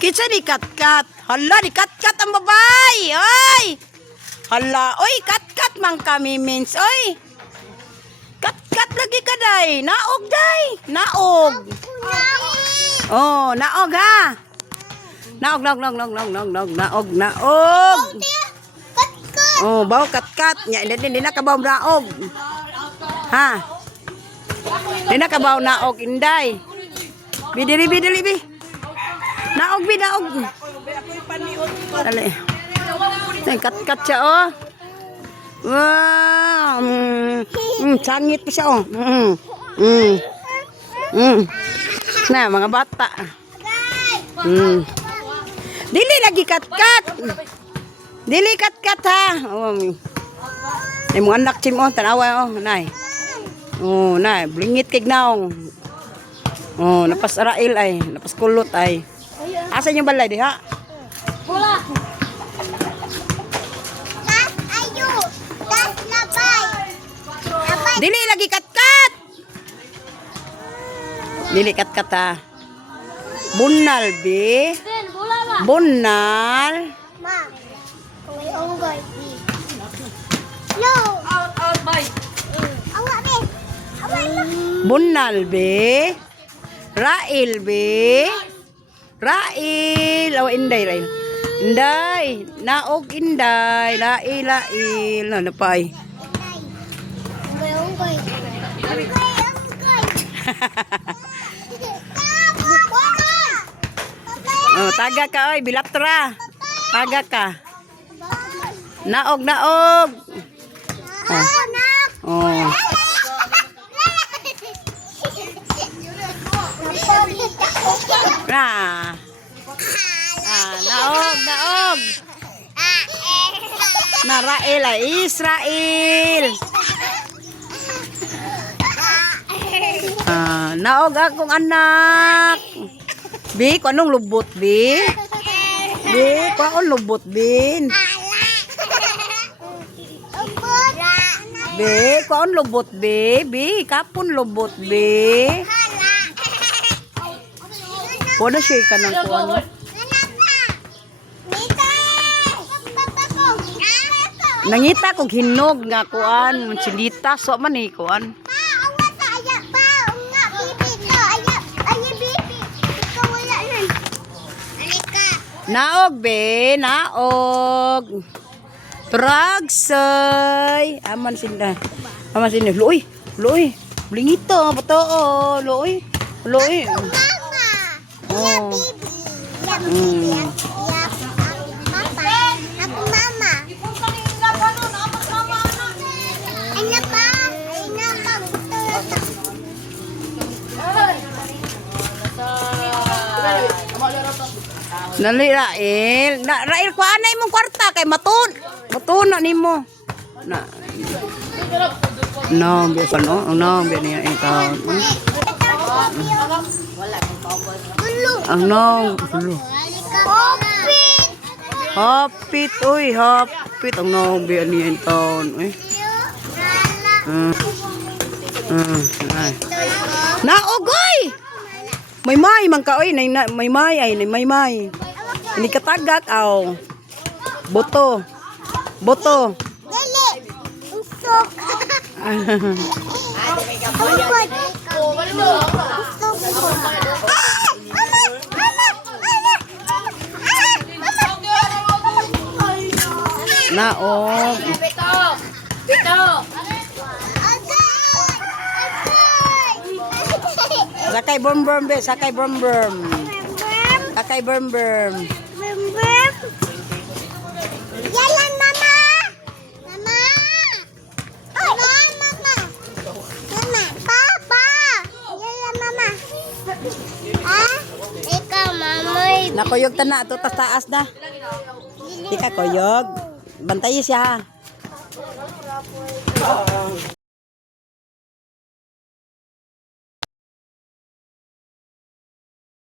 Kitsa ni Katkat. Hala, ni Katkat ang babay. Oy! Hala, oy, Katkat mang kami mins. Oy! Katkat lagi ka, day. Naog, day. Naog. Oh, naog, ha? Naog. Oh, baw Katkat. Hindi na kabaw naog. Ha? Hindi na kabaw naog, inday. Bidili, bi. Naog. Dali. Kat siya, oh. Wow. Sangit pa siya, oh. Na, mga bata. Dili lagi kat. Dili kat, ha. Oh. Ay, mga anak chim, oh. Tanawa, oh. Nay. Oh, nay. Blingit kig naong. Oh, napas arail ay. Napas kulot ay. Asan yung balay, di, ha? Wala. Das ayo. Das labay. Dili lagi kat. Dili kat, ha. Bunal, be. Bunal. Ma. Kung onggoy. No. Out, bye. Awa, be. Awa, Bunal, be. Rail, be. Rail. Awa, inday. Inday. Naog, inday. Lail. Ano pa ay? onggoy. Oh, taga ka, oy. Bilatra. Taga ka. Naog. Oh. Naog. Na Rael ay Israel. Naog akong anak. Bi, kung anong lubot, Bi? Bi, kung anong lubot, Bin? Bi, kung anong lubot, Bi? Bi, kapon lubot, Bi? Kung ano siya ka ng kung ano? Nangita kong hinog nga kuan, silita, so man eh kuan. Naog, be, naog. Tragsay. Aman sinda. Luoy. Blingito, bato, luoy. Oh. Dali, Rael. Rael, kuhaan na imong kwarta kay matun na nimo. No, biasa no. No, biasa niya ito. No. Hopit. Ang no, biasa niya ito. Naogoy! May man ka, oy. May. Hindi ka tagak, aw. Boto. Dali. Usok. Naog. Bito. Sakay berm, be. Sakay berm. Yalan, mama. Papa. Yalan, mama. Ha? Ikaw, mama. Nakuyog ta na, ito taas na. Di ka kuyog. Bantayi siya.